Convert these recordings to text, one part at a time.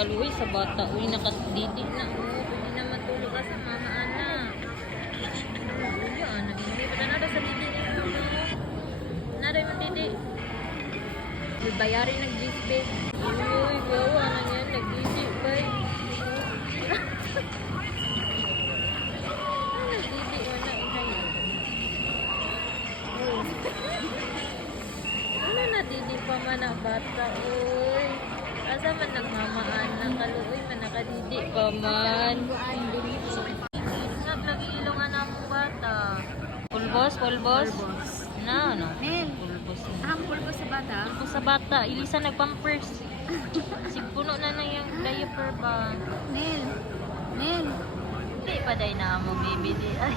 kaluoy sa bata. Uy, nakadidi na. Oh, hindi na matulog ka sa mama, ana. Uy, ana. Hindi pa na sa didi na ito, no? Nada yung didi. May bayarin ng GSP. Uy, gawa na yan. Nag-didi, bay. Nag-didi, wala. Ano na didi pa man ang bata, uy. Asa man nagmamaan ng kaluoy man nakadidi pa man. Ingat lagi ilungan ang bata. Pulbos, pulbos. Na, ano? Nel, Pulbos. pulbos sa bata. Pulbos sa bata. Ilisa nagpampers. Sigpuno na na yung diaper ba? Nel, Nel. Hindi pa day na mo, baby. Di. Ay.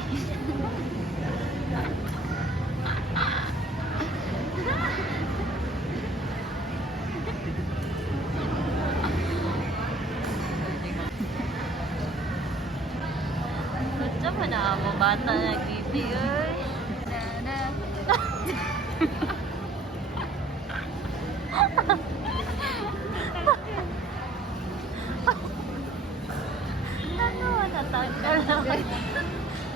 Gusto mo na mo bata na baby, ay. Ano, natanggal naman.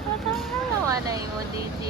Natanggal naman na yung DJ.